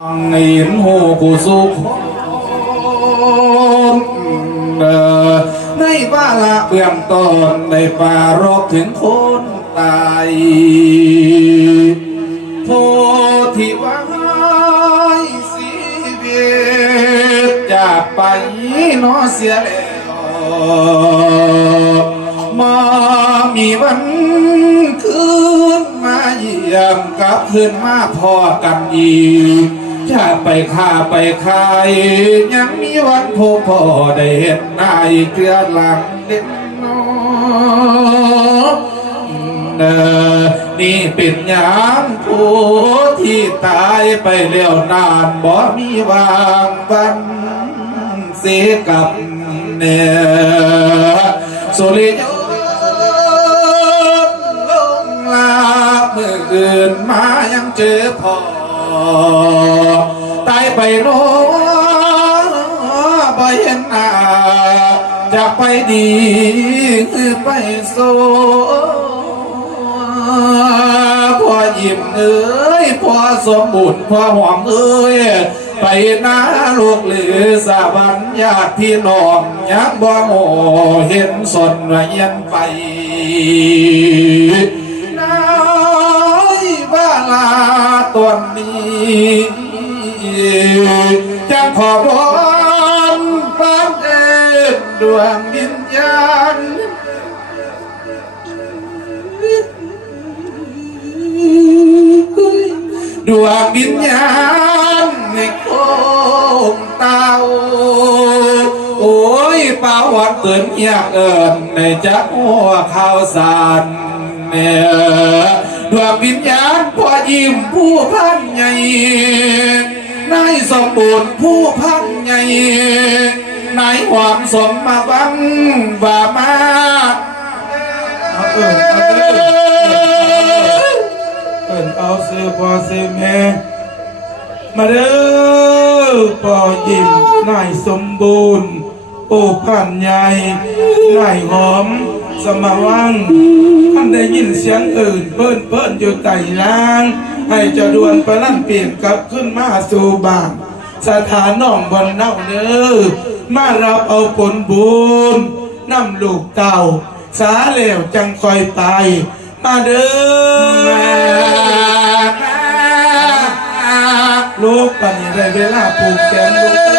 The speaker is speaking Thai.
ในหูผู้สุขในบ้าละเบื้องต้นในป่ารกถึงคนตายโทษที่ว่าชีวิตจากไปน้อเสียแล้วมามีวันคืนมาเยี่ยมกลับคืนมาพอกันอีกจะไปฆ่าไปขายยังมีวันพบพ่อได้เห็นนายเกลือหลังเด็กน้องนี่เป็นอย่างผู้ที่ตายไปแล้วนานบ่มีวางวันเสียกับเนื้อสุริยลงลาเมื่ออื่นมายังเจอพ่อตายไปโน้บ่เห็นหน้าจะไปดีคือไปโซพ่อยิ้มเอ้ยพ่อสมบูรณ์พ่อหอมเอ้ยไปนาลูกหรือสาบัญญาติพี่น้องยังบ่โง่เห็นสนว่ายังไปนายบ้าลาตนนี้จะขอบอนฟ้าเอ็นดวงวิญญาณดวงวิญญาณในโคงเตาโอ้ยป่าวัดเตือนอยากเอิญในจักหัวข่าวสารเนี่ยดวงวิญญาณพ่อยิ้มผู้พันใหญ่นายสมบูรณ์ผู้พันใหญ่นายความสมมาบังว่ามาเอินเอาซื้อพอซื้อแม่มาเด้อปอยิ้มนายสมบูรณ์โอ้ผ่านใหญ่นายหอมสมวังท่านได้ยินเสียงอื่นเพิ่นอยู่ใต้ล่างให้เจ้าดวนประนั่นเปลี่ยนกลับขึ้นมาสู่บ้านสถานน้องบนเน่าเด้อมารับเอาผลบุญนำลูกเต่าสาเหลวจังคอยไปมาเด้อลูกปันได้เวลาปลูกแกงลูก